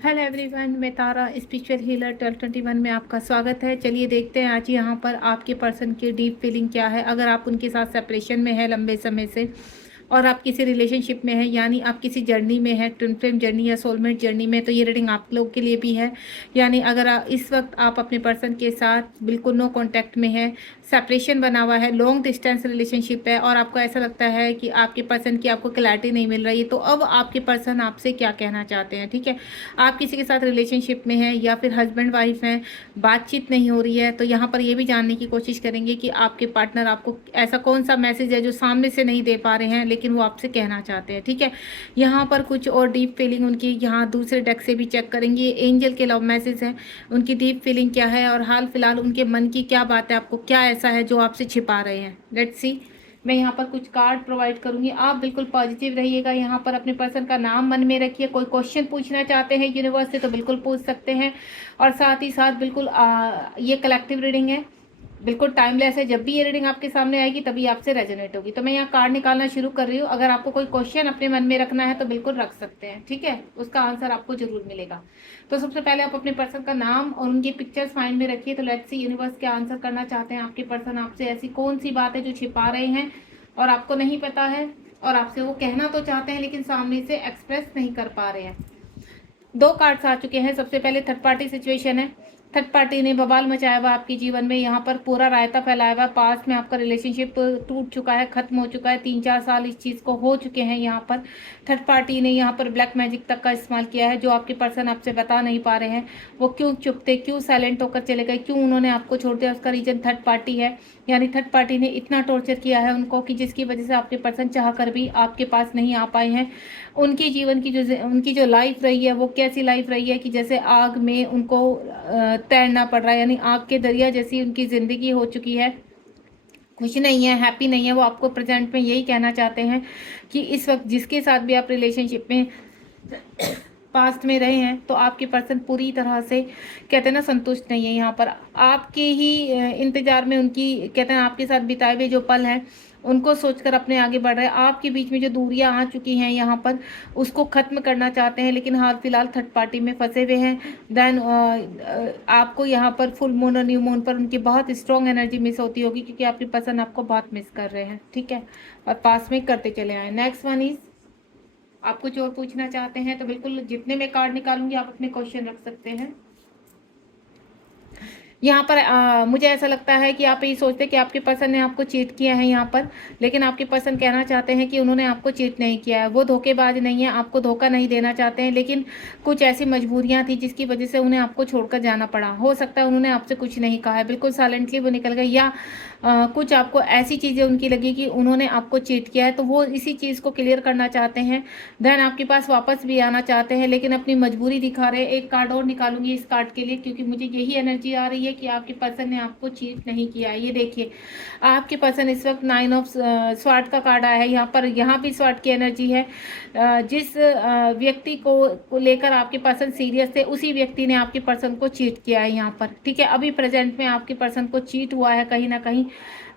Hello everyone, मैं तारा spiritual healer 1221 में आपका स्वागत है। चलिए देखते हैं आज यहाँ पर आपके पर्सन की डीप फीलिंग क्या है। अगर आप उनके साथ सेपरेशन में है लंबे समय से और आप किसी रिलेशनशिप में है, यानी आप किसी जर्नी में है, ट्विन फ्लेम जर्नी या सोलमेट जर्नी में, तो ये रीडिंग आप लोग के लिए भी है। यानी अगर इस वक्त आप अपने पर्सन के साथ बिल्कुल नो कांटेक्ट में है, सेपरेशन बना हुआ है, लॉन्ग डिस्टेंस रिलेशनशिप है और आपको ऐसा लगता है कि आपके पर्सन की आपको क्लैरिटी नहीं मिल रही है, तो अब आपके पर्सन आपसे क्या कहना चाहते हैं। ठीक है, आप किसी के साथ रिलेशनशिप में हैं या फिर हस्बैंड वाइफ हैं, बातचीत नहीं हो रही है, तो यहाँ पर ये भी जानने की कोशिश करेंगे कि आपके पार्टनर आपको ऐसा कौन सा मैसेज है जो सामने से नहीं दे पा रहे हैं लेकिन वो आपसे कहना चाहते हैं। ठीक है, यहाँ पर कुछ और डीप फीलिंग उनकी यहाँ दूसरे डेक से भी चेक करेंगे। एंजल के लव मैसेज है, उनकी डीप फीलिंग क्या है और हाल फिलहाल उनके मन की क्या बात है, आपको क्या ऐसा है जो आपसे छिपा रहे हैं। Let's see. मैं यहाँ पर कुछ कार्ड प्रोवाइड करूंगी, आप बिल्कुल पॉजिटिव रहिएगा। यहाँ पर अपने पर्सन का नाम मन में रखिए। कोई क्वेश्चन पूछना चाहते हैं यूनिवर्स से तो बिल्कुल पूछ सकते हैं। और साथ ही साथ बिल्कुल ये कलेक्टिव रीडिंग है, बिल्कुल टाइमलेस है। जब भी ये रीडिंग आपके सामने आएगी तभी आपसे रेजोनेट होगी। तो मैं यहाँ कार्ड निकालना शुरू कर रही हूँ। अगर आपको कोई क्वेश्चन अपने मन में रखना है तो बिल्कुल रख सकते हैं, ठीक है, उसका आंसर आपको जरूर मिलेगा। तो सबसे पहले आप अपने पर्सन का नाम और उनकी पिक्चर्स माइंड में रखिए। तो लेट्स सी यूनिवर्स क्या आंसर करना चाहते हैं आपके पर्सन आपसे। ऐसी कौन सी बात है जो छिपा रहे हैं और आपको नहीं पता है, और आपसे वो कहना तो चाहते हैं लेकिन सामने से एक्सप्रेस नहीं कर पा रहे हैं। दो कार्ड्स आ चुके हैं। सबसे पहले थर्ड पार्टी सिचुएशन है। थर्ड पार्टी ने बवाल मचाया हुआ आपके जीवन में, यहाँ पर पूरा रायता फैलाया हुआ। पास्ट में आपका रिलेशनशिप टूट चुका है, खत्म हो चुका है, 3-4 साल इस चीज़ को हो चुके हैं। यहाँ पर थर्ड पार्टी ने यहाँ पर ब्लैक मैजिक तक का इस्तेमाल किया है, जो आपके पर्सन आपसे बता नहीं पा रहे हैं। वो क्यों चुप थे, क्यों साइलेंट होकर चले गए, क्यों उन्होंने आपको छोड़ दिया, उसका रीजन थर्ड पार्टी है। यानी थर्ड पार्टी ने इतना टॉर्चर किया है उनको कि जिसकी वजह से आपके पर्सन चाह कर भी आपके पास नहीं आ पाए हैं। उनकी जीवन की उनकी जो लाइफ रही है वो कैसी लाइफ रही है कि जैसे आग में उनको तैरना पड़ रहा है, यानी आग के दरिया जैसी उनकी ज़िंदगी हो चुकी है। खुश नहीं है, हैप्पी नहीं है। वो आपको प्रेजेंट में यही कहना चाहते हैं कि इस वक्त जिसके साथ भी आप रिलेशनशिप में पास्ट में रहे हैं तो आपके पर्सन पूरी तरह से कहते हैं ना संतुष्ट नहीं है। यहाँ पर आपके ही इंतजार में उनकी कहते हैं आपके साथ बिताए हुए जो पल हैं उनको सोचकर अपने आगे बढ़ रहे हैं। आपके बीच में जो दूरियां आ चुकी हैं यहाँ पर उसको ख़त्म करना चाहते हैं, लेकिन हाल फिलहाल थर्ड पार्टी में फंसे हुए हैं। देन आपको यहाँ पर फुल मून और न्यू मून पर उनकी बहुत स्ट्रॉन्ग एनर्जी मिस होती होगी, क्योंकि आपकी पर्सन आपको बहुत मिस कर रहे हैं। ठीक है, और पास में करते चले आए। नेक्स्ट वन इज, आप कुछ और पूछना चाहते हैं तो बिल्कुल जितने मैं कार्ड निकालूंगी आप अपने क्वेश्चन रख सकते हैं। यहाँ पर मुझे ऐसा लगता है कि आप ये सोचते हैं कि आपके पर्सन ने आपको चीट किया है यहाँ पर, लेकिन आपके पर्सन कहना चाहते हैं कि उन्होंने आपको चीट नहीं किया है। वो धोखेबाज नहीं है, आपको धोखा नहीं देना चाहते हैं, लेकिन कुछ ऐसी मजबूरियाँ थी जिसकी वजह से उन्हें आपको छोड़कर जाना पड़ा। हो सकता है उन्होंने आपसे कुछ नहीं कहा है, बिल्कुल साइलेंटली वो निकल गए, या कुछ आपको ऐसी चीज़ें उनकी लगी कि उन्होंने आपको चीट किया है, तो वो इसी चीज़ को क्लियर करना चाहते हैं। देन आपके पास वापस भी आना चाहते हैं, लेकिन अपनी मजबूरी दिखा रहे हैं। एक कार्ड और निकालूंगी इस कार्ड के लिए, क्योंकि मुझे यही एनर्जी आ रही है कि आपके पर्सन ने आपको चीट नहीं किया है। ये देखिए, आपके पर्सन इस वक्त 9 ऑफ स्वॉर्ड का कार्ड आया है। यहाँ भी स्वॉर्ड की एनर्जी है। जिस व्यक्ति को लेकर आपके पर्सन सीरियस थे, उसी व्यक्ति ने आपके पर्सन को चीट किया है यहाँ पर। ठीक है, अभी प्रेजेंट में आपके पर्सन को चीट हुआ है कहीं ना कहीं।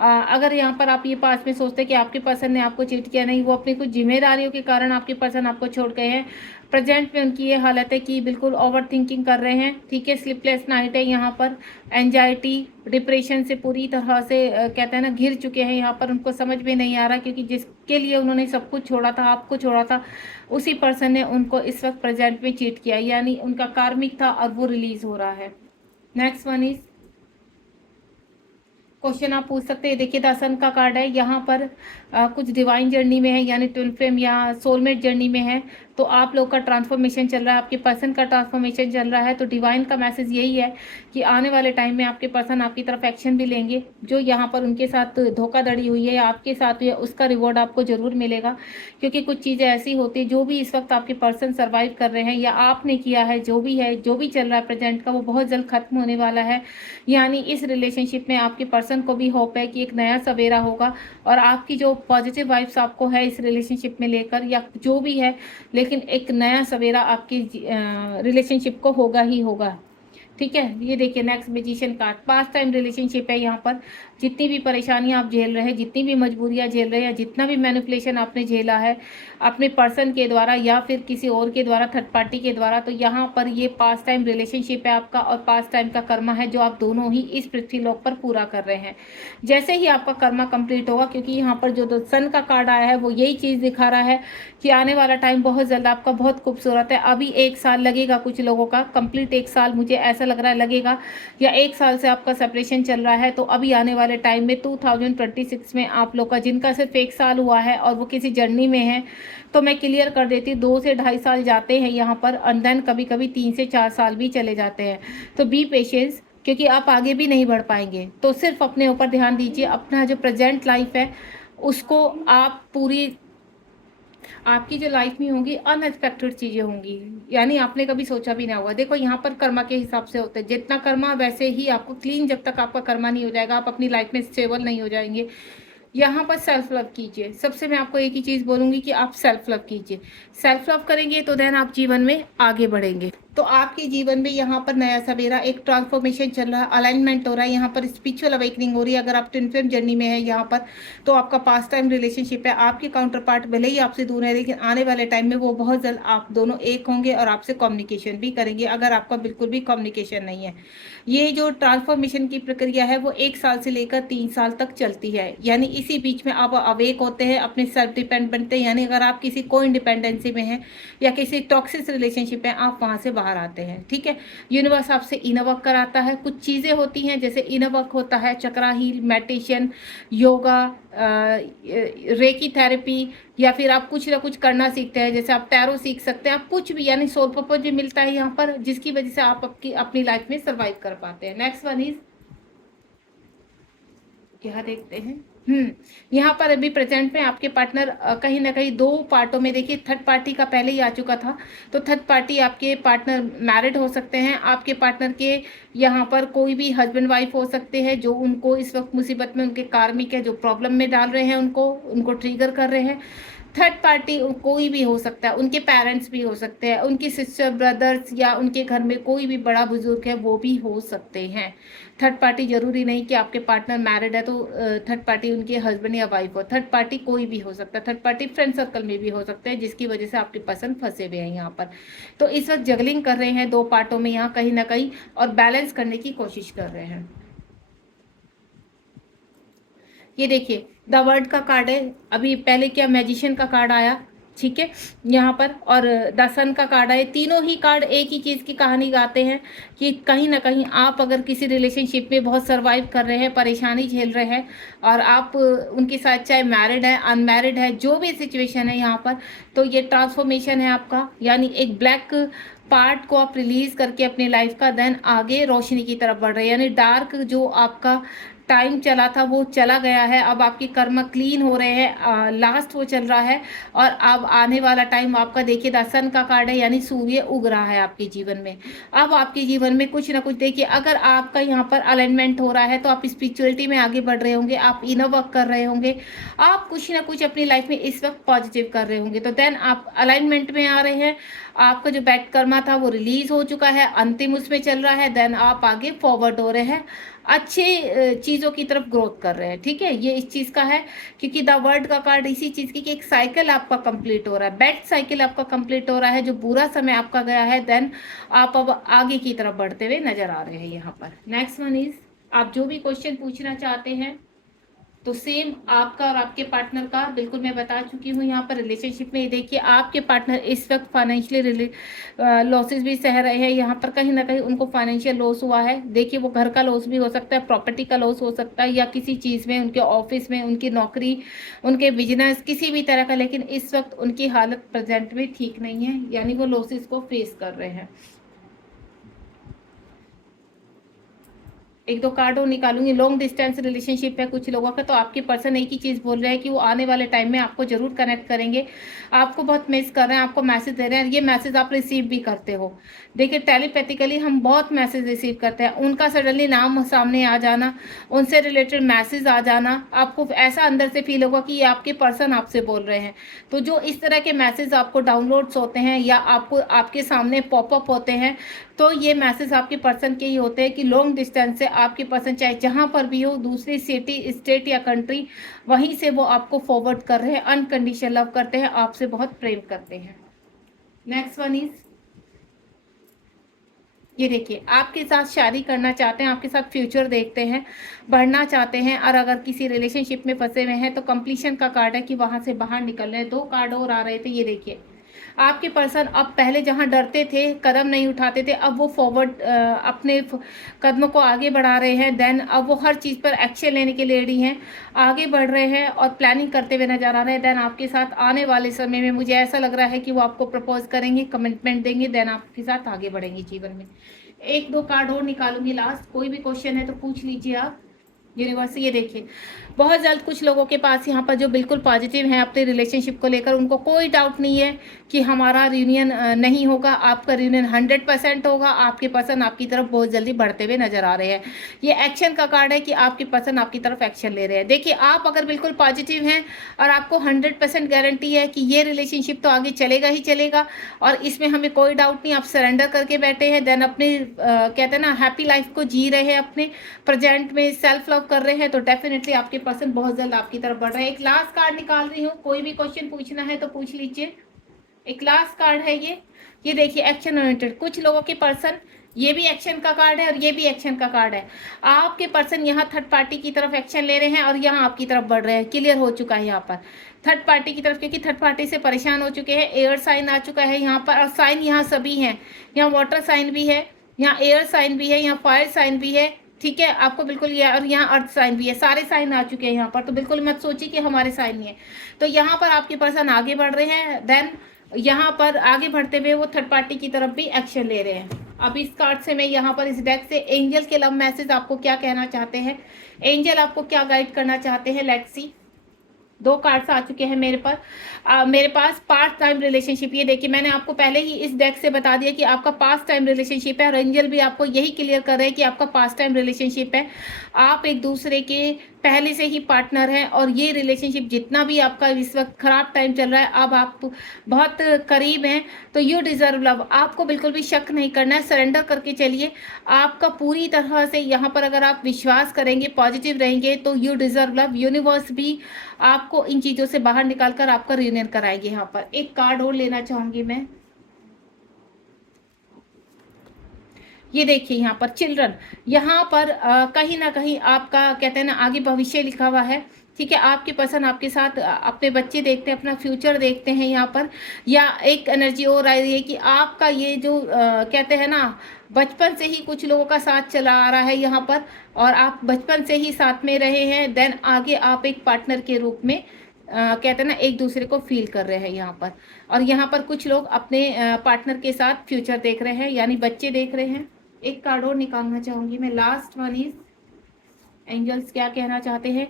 अगर यहाँ पर आप ये पास में सोचते कि आपके पर्सन ने आपको चीट किया, नहीं, वो अपनी कुछ जिम्मेदारियों के कारण आपके पर्सन आपको छोड़ गए हैं। प्रेजेंट में उनकी ये हालत है कि बिल्कुल ओवर थिंकिंग कर रहे हैं। ठीक है, स्लीपलेस नाइट है यहाँ पर, एंजाइटी डिप्रेशन से पूरी तरह से कहते हैं ना घिर चुके हैं। यहाँ पर उनको समझ में नहीं आ रहा, क्योंकि जिसके लिए उन्होंने सब कुछ छोड़ा था, आपको छोड़ा था, उसी पर्सन ने उनको इस वक्त प्रेजेंट में चीट किया, यानी उनका कार्मिक था और वो रिलीज हो रहा है। नेक्स्ट वन इज, क्वेश्चन आप पूछ सकते हैं। देखिए, द सन का कार्ड है यहाँ पर। कुछ डिवाइन जर्नी में है, यानी ट्विन फ्लेम या सोलमेट जर्नी में है, तो आप लोग का ट्रांसफॉर्मेशन चल रहा है, आपके पर्सन का ट्रांसफॉर्मेशन चल रहा है। तो डिवाइन का मैसेज यही है कि आने वाले टाइम में आपके पर्सन आपकी तरफ एक्शन भी लेंगे। जो यहाँ पर उनके साथ धोखाधड़ी हुई है या आपके साथ हुई है, उसका रिवॉर्ड आपको जरूर मिलेगा, क्योंकि कुछ चीज़ें ऐसी होती है जो भी इस वक्त आपके पर्सन सर्वाइव कर रहे हैं या आपने किया है, जो भी चल रहा है प्रेजेंट का, वो बहुत जल्द खत्म होने वाला है। यानी इस रिलेशनशिप में आपके पर्सन को भी होप है कि एक नया सवेरा होगा, और आपकी जो पॉजिटिव वाइब्स आपको है इस रिलेशनशिप में लेकर या जो भी है, लेकिन एक नया सवेरा आपकी रिलेशनशिप को होगा ही होगा। ठीक है, ये देखिए next magician card, past time relationship है यहाँ पर। जितनी भी परेशानियां आप झेल रहे हैं, जितनी भी मजबूरियां झेल रहे हैं, या जितना भी मैनिपुलेशन आपने झेला है अपने पर्सन के द्वारा या फिर किसी और के द्वारा, थर्ड पार्टी के द्वारा, तो यहाँ पर ये पास्ट टाइम रिलेशनशिप है आपका और पास्ट टाइम का कर्मा है जो आप दोनों ही इस पृथ्वी लोक पर पूरा कर रहे हैं। जैसे ही आपका कर्मा कंप्लीट होगा, क्योंकि यहाँ पर जो सन का कार्ड आया है वो यही चीज़ दिखा रहा है कि आने वाला टाइम बहुत जल्द आपका बहुत खूबसूरत है। अभी 1 साल लगेगा कुछ लोगों का, कंप्लीट 1 साल मुझे ऐसा लग रहा है लगेगा, या 1 साल से आपका सेपरेशन चल रहा है। तो अभी आने वाले टाइम में 2026 में आप लोग का, जिनका सिर्फ 1 साल हुआ है और वो किसी जर्नी में है, तो मैं क्लियर कर देती हूँ 2 से 2.5 साल जाते हैं यहाँ पर, एंड देन कभी कभी 3 से 4 साल भी चले जाते हैं। तो बी पेशेंस, क्योंकि आप आगे भी नहीं बढ़ पाएंगे। तो सिर्फ अपने ऊपर ध्यान दीजिए, अपना जो प्रेजेंट लाइफ है उसको आप पूरी, आपकी जो लाइफ में होंगी अनएक्सपेक्टेड चीज़ें होंगी, यानी आपने कभी सोचा भी ना होगा। देखो यहाँ पर कर्मा के हिसाब से होता है, जितना कर्मा वैसे ही आपको क्लीन, जब तक आपका कर्मा नहीं हो जाएगा आप अपनी लाइफ में स्टेबल नहीं हो जाएंगे। यहाँ पर सेल्फ लव कीजिए। सबसे मैं आपको एक ही चीज़ बोलूँगी कि आप सेल्फ लव कीजिए। सेल्फ लव करेंगे तो देन आप जीवन में आगे बढ़ेंगे। तो आपके जीवन में यहाँ पर नया सवेरा, एक ट्रांसफॉर्मेशन चल रहा है, अलाइनमेंट हो रहा है, यहाँ पर स्पिरिचुअल अवेकनिंग हो रही है। अगर आप ट्विन फ्लेम जर्नी में है यहाँ पर, तो आपका पास्ट टाइम रिलेशनशिप है, आपके काउंटर पार्ट भले ही आपसे दूर है लेकिन आने वाले टाइम में वो बहुत जल्द आप दोनों एक होंगे और आपसे कम्युनिकेशन भी करेंगे, अगर आपका बिल्कुल भी कम्युनिकेशन नहीं है। ये जो ट्रांसफॉर्मेशन की प्रक्रिया है वो 1 साल से लेकर 3 साल तक चलती है, यानी इसी बीच में आप अवेक होते हैं, अपने सेल्फ डिपेंड बनते हैं। यानी अगर आप किसी को इंडिपेंडेंसी में हैं या किसी टॉक्सिक रिलेशनशिप में, आप वहाँ से बाहर आते हैं। ठीक है, यूनिवर्स आपसे इनर वर्क कराता है। कुछ चीज़ें होती हैं जैसे इनर वर्क होता है, chakra heal, meditation, yoga, reiki therapy, या फिर आप कुछ ना कुछ करना सीखते हैं, जैसे आप टैरो सीख सकते हैं, आप कुछ भी, यानी सोल पर्पस भी मिलता है यहाँ पर, जिसकी वजह से आप अपनी लाइफ में सर्वाइव कर पाते हैं। नेक्स्ट वन इज, यहाँ देखते हैं। यहाँ पर अभी प्रेजेंट में आपके पार्टनर कहीं ना कहीं 2 पार्टों में, देखिए थर्ड पार्टी का पहले ही आ चुका था, तो थर्ड पार्टी आपके पार्टनर मैरिड हो सकते हैं। आपके पार्टनर के यहाँ पर कोई भी हस्बैंड वाइफ हो सकते हैं जो उनको इस वक्त मुसीबत में, उनके कार्मिक है जो प्रॉब्लम में डाल रहे हैं, उनको ट्रिगर कर रहे हैं। थर्ड पार्टी कोई भी हो सकता है, उनके पेरेंट्स भी हो सकते हैं, उनकी सिस्टर, ब्रदर्स, या उनके घर में कोई भी बड़ा बुजुर्ग है वो भी हो सकते हैं। थर्ड पार्टी जरूरी नहीं कि आपके पार्टनर मैरिड है तो थर्ड पार्टी उनके हस्बैंड या वाइफ हो। थर्ड पार्टी कोई भी हो सकता है, थर्ड पार्टी फ्रेंड सर्कल में भी हो सकते हैं, जिसकी वजह से आपके पर्सन फंसे हुए हैं यहाँ पर। तो इस वक्त जगलिंग कर रहे हैं 2 पार्टों में यहाँ कहीं ना कहीं, और बैलेंस करने की कोशिश कर रहे हैं। ये देखिए द वर्ल्ड का कार्ड है, अभी पहले क्या मैजिशियन का कार्ड आया, ठीक है यहाँ पर, और द सन का कार्ड आया। तीनों ही कार्ड एक ही चीज़ की कहानी गाते हैं कि कहीं ना कहीं आप अगर किसी रिलेशनशिप में बहुत सर्वाइव कर रहे हैं, परेशानी झेल रहे हैं, और आप उनके साथ चाहे मैरिड है, अनमैरिड है, जो भी सिचुएशन है यहाँ पर, तो ये ट्रांसफॉर्मेशन है आपका, यानी एक ब्लैक पार्ट को आप रिलीज करके अपनी लाइफ का, देन आगे रोशनी की तरफ बढ़ रहे हैं। यानी डार्क जो आपका टाइम चला था वो चला गया है, अब आपके कर्म क्लीन हो रहे हैं, लास्ट वो चल रहा है, और अब आने वाला टाइम आपका, देखिए द सन का कार्ड है, यानी सूर्य उग रहा है आपके जीवन में। अब आपके जीवन में कुछ ना कुछ, देखिए अगर आपका यहाँ पर अलाइनमेंट हो रहा है तो आप स्पिरिचुअलिटी में आगे बढ़ रहे होंगे, आप इनर वर्क कर रहे होंगे, आप कुछ ना कुछ अपनी लाइफ में इस वक्त पॉजिटिव कर रहे होंगे, तो देन आप अलाइनमेंट में आ रहे हैं। आपका जो बैड कर्मा था वो रिलीज हो चुका है, अंतिम उसमें चल रहा है, देन आप आगे फॉरवर्ड हो रहे हैं, अच्छे चीज़ों की तरफ ग्रोथ कर रहे हैं। ठीक है, ये इस चीज़ का है, क्योंकि द वर्ल्ड का कार्ड इसी चीज़ की कि एक साइकिल आपका कंप्लीट हो रहा है, बैड साइकिल आपका कंप्लीट हो रहा है, जो बुरा समय आपका गया है, देन आप अब आगे की तरफ बढ़ते हुए नजर आ रहे हैं यहाँ पर। नेक्स्ट वन इज, आप जो भी क्वेश्चन पूछना चाहते हैं तो सेम आपका और आपके पार्टनर का, बिल्कुल मैं बता चुकी हूँ यहाँ पर रिलेशनशिप में। देखिए आपके पार्टनर इस वक्त फाइनेंशियली लॉसेस भी सह रहे हैं, यहाँ पर कहीं ना कहीं उनको फाइनेंशियल लॉस हुआ है। देखिए वो घर का लॉस भी हो सकता है, प्रॉपर्टी का लॉस हो सकता है, या किसी चीज़ में, उनके ऑफिस में, उनकी नौकरी, उनके बिजनेस, किसी भी तरह का, लेकिन इस वक्त उनकी हालत प्रेजेंट में ठीक नहीं है, यानी वो लॉसेस को फेस कर रहे हैं। एक 2 कार्ड और निकालूंगी। लॉन्ग डिस्टेंस रिलेशनशिप है कुछ लोगों का, तो आपके पर्सन एक ही चीज़ बोल रहे हैं कि वो आने वाले टाइम में आपको जरूर कनेक्ट करेंगे, आपको बहुत मिस कर रहे हैं, आपको मैसेज दे रहे हैं, ये मैसेज आप रिसीव भी करते हो। देखिए टेलीपैथिकली हम बहुत मैसेज रिसीव करते हैं, उनका सडनली नाम सामने आ जाना, उनसे रिलेटेड मैसेज आ जाना, आपको ऐसा अंदर से फील होगा कि ये आपके पर्सन आपसे बोल रहे हैं। तो जो इस तरह के मैसेज आपको डाउनलोड्स होते हैं या आपको आपके सामने पॉपअप होते हैं, तो ये मैसेज आपके पर्सन के ही होते हैं कि लॉन्ग डिस्टेंस से आपके पर्सन चाहे जहाँ पर भी हो, दूसरी सिटी, स्टेट या कंट्री, वहीं से वो आपको फॉरवर्ड कर रहे हैं, अनकंडीशनल लव करते हैं, आपसे बहुत प्रेम करते हैं। नेक्स्ट वन इज, ये देखिए आपके साथ शादी करना चाहते हैं, आपके साथ फ्यूचर देखते हैं, बढ़ना चाहते हैं, और अगर किसी रिलेशनशिप में फंसे हुए हैं तो कंप्लीशन का कार्ड है कि वहां से बाहर निकल रहे हैं। 2 कार्ड और आ रहे थे, ये देखिए आपके पर्सन अब पहले जहां डरते थे, कदम नहीं उठाते थे, अब वो फॉरवर्ड अपने कदमों को आगे बढ़ा रहे हैं। देन अब वो हर चीज़ पर एक्शन लेने के लिए रेडी हैं, आगे बढ़ रहे हैं और प्लानिंग करते हुए नजर आ रहे हैं। देन आपके साथ आने वाले समय में मुझे ऐसा लग रहा है कि वो आपको प्रपोज करेंगे, कमिटमेंट देंगे, देन आपके साथ आगे बढ़ेंगे जीवन में। 1-2 कार्ड और निकालूंगी लास्ट, कोई भी क्वेश्चन है तो पूछ लीजिए आप यूनिवर्स से। ये देखिए बहुत जल्द कुछ लोगों के पास यहाँ पर जो बिल्कुल पॉजिटिव हैं अपने रिलेशनशिप को लेकर, उनको कोई डाउट नहीं है कि हमारा रियूनियन नहीं होगा, आपका रियूनियन 100% होगा। आपके पर्सन आपकी तरफ बहुत जल्दी बढ़ते हुए नजर आ रहे हैं। ये एक्शन का कार्ड है कि आपके पर्सन आपकी तरफ एक्शन ले रहे हैं। देखिए आप अगर बिल्कुल पॉजिटिव हैं और आपको 100% गारंटी है कि ये रिलेशनशिप तो आगे चलेगा ही चलेगा और इसमें हमें कोई डाउट नहीं, आप सरेंडर करके बैठे हैं, देन अपने कहते हैं ना हैप्पी लाइफ को जी रहे हैं, अपने प्रेजेंट में सेल्फ लव कर रहे हैं, तो डेफिनेटली आपके पर्सन बहुत जल्द आपकी तरफ बढ़ रहा है। एक लास्ट कार्ड निकाल रही हूँ, कोई भी क्वेश्चन पूछना है तो पूछ लीजिए। एक लास्ट कार्ड है ये देखिए एक्शन ओरिएंटेड। कुछ लोगों के पर्सन, ये भी एक्शन का कार्ड है और ये भी एक्शन का कार्ड है। आपके पर्सन यहाँ थर्ड पार्टी की तरफ एक्शन ले रहे हैं और यहाँ आपकी तरफ बढ़ रहे हैं। क्लियर हो चुका है यहाँ पर थर्ड पार्टी की तरफ, क्योंकि थर्ड पार्टी से परेशान हो चुके हैं। एयर साइन आ चुका है यहाँ पर, और साइन यहाँ सभी हैं, यहाँ वाटर साइन भी है, यहाँ एयर साइन भी है, यहाँ फायर साइन भी है, ठीक है आपको बिल्कुल ये, और यहाँ अर्थ साइन भी है, सारे साइन आ चुके हैं यहाँ पर। तो बिल्कुल मत सोचिए कि हमारे साइन नहीं है। तो यहाँ पर आपके पर्सन आगे बढ़ रहे हैं, देन यहाँ पर आगे बढ़ते हुए वो थर्ड पार्टी की तरफ भी एक्शन ले रहे हैं। अब इस कार्ड से मैं यहाँ पर इस डेक से एंजल के लव मैसेज आपको क्या कहना चाहते हैं, एंजल आपको क्या गाइड करना चाहते हैं, लेट्स सी। 2 कार्ड्स आ चुके हैं मेरे पास पास्ट टाइम रिलेशनशिप। ये देखिए मैंने आपको पहले ही इस डेक से बता दिया कि आपका पास्ट टाइम रिलेशनशिप है, और एंजल भी आपको यही क्लियर कर रहे हैं कि आपका पास्ट टाइम रिलेशनशिप है। आप एक दूसरे के पहले से ही पार्टनर हैं, और ये रिलेशनशिप जितना भी आपका इस वक्त खराब टाइम चल रहा है, अब आप बहुत करीब हैं, तो यू डिज़र्व लव। आपको बिल्कुल भी शक नहीं करना है, सरेंडर करके चलिए। आपका पूरी तरह से यहाँ पर अगर आप विश्वास करेंगे, पॉजिटिव रहेंगे, तो यू डिज़र्व लव। यूनिवर्स भी आपको इन चीज़ों से बाहर निकालकर आपका रियूनियन कराएंगे। यहाँ पर एक कार्ड और लेना चाहूंगी मैं, ये देखिए यहाँ पर चिल्ड्रन, यहाँ पर कहीं ना कहीं आपका कहते हैं ना आगे भविष्य लिखा हुआ है, ठीक है। आपके पर्सन आपके साथ अपने बच्चे देखते हैं, अपना फ्यूचर देखते हैं यहाँ पर। या एक एनर्जी और आ रही है कि आपका ये जो कहते हैं ना बचपन से ही कुछ लोगों का साथ चला आ रहा है यहाँ पर, और आप बचपन से ही साथ में रहे हैं, देन आगे आप एक पार्टनर के रूप में कहते हैं ना एक दूसरे को फील कर रहे हैं यहाँ पर। और यहाँ पर कुछ लोग अपने पार्टनर के साथ फ्यूचर देख रहे हैं, यानी बच्चे देख रहे हैं। एक कार्ड और निकालना चाहूंगी मैं, लास्ट वन इज, एंजल्स क्या कहना चाहते हैं,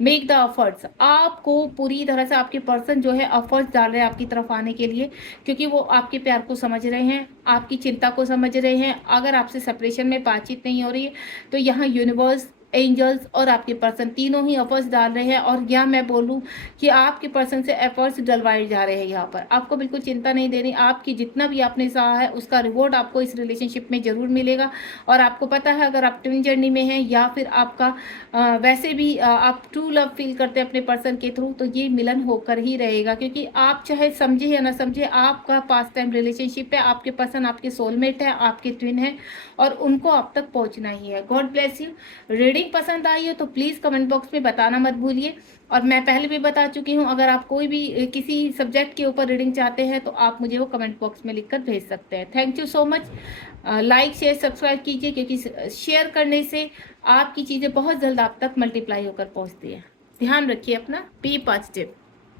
मेक द एफर्ट्स। आपको पूरी तरह से आपके पर्सन जो है एफर्ट्स डाल रहे हैं आपकी तरफ आने के लिए, क्योंकि वो आपके प्यार को समझ रहे हैं, आपकी चिंता को समझ रहे हैं। अगर आपसे सेपरेशन में बातचीत नहीं हो रही है तो यहाँ यूनिवर्स, एंजल्स और आपके पर्सन तीनों ही एफर्ट्स डाल रहे हैं। और या मैं बोलूँ कि आपके पर्सन से एफर्ट्स डलवाए जा रहे हैं यहाँ पर। आपको बिल्कुल चिंता नहीं देनी, आपकी जितना भी आपने सहा है उसका रिवॉर्ड आपको इस रिलेशनशिप में ज़रूर मिलेगा। और आपको पता है अगर आप ट्विन जर्नी में हैं या फिर आपका वैसे भी आप ट्रू लव फील करते हैं अपने पर्सन के थ्रू, तो ये मिलन होकर ही रहेगा। क्योंकि आप चाहे समझे या ना समझे, आपका पास्ट टाइम रिलेशनशिप है, आपके पर्सन आपके सोलमेट है, आपके ट्विन है, और उनको आप तक पहुँचना ही है। God bless you. रीडिंग पसंद आई हो तो प्लीज़ कमेंट बॉक्स में बताना मत भूलिए। और मैं पहले भी बता चुकी हूँ, अगर आप कोई भी किसी सब्जेक्ट के ऊपर रीडिंग चाहते हैं तो आप मुझे वो कमेंट बॉक्स में लिखकर भेज सकते हैं। Thank you so much. Like share subscribe कीजिए, क्योंकि शेयर करने से आपकी चीज़ें बहुत जल्द आप तक मल्टीप्लाई होकर पहुँचती है। ध्यान रखिए अपना, बी पॉजिटिव।